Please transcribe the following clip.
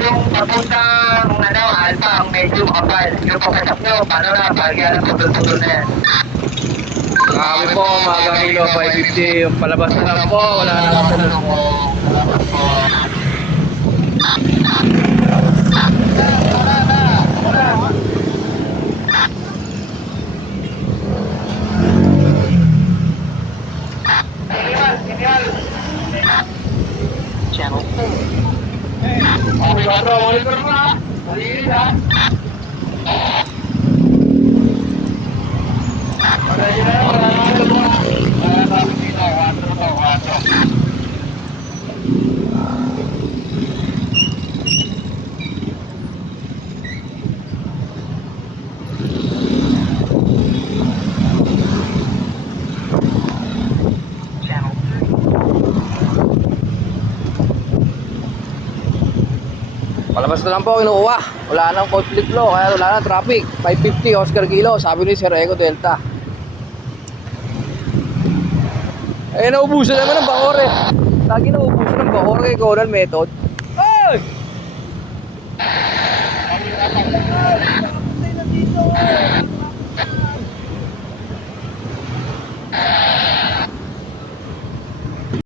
yung papuntang Alpha, ang medyo kapal. Yung papasok nyo, paano na, bagay ang putol-putol na yan. Grabe po, mga kilo, 550. Yung palabas na lang po, wala na lang sa po. Channel 4. Monitor mo ha. Malinis ha. Palabas na lang po, kinukuha. Wala nang conflict flow, kaya wala nang traffic. 550 Oscar kilo, sabi ni Sir Eco Delta. Eh, naubusan naman ng bakore. Lagi naubusan ng bakore kay Conan Method. Ay!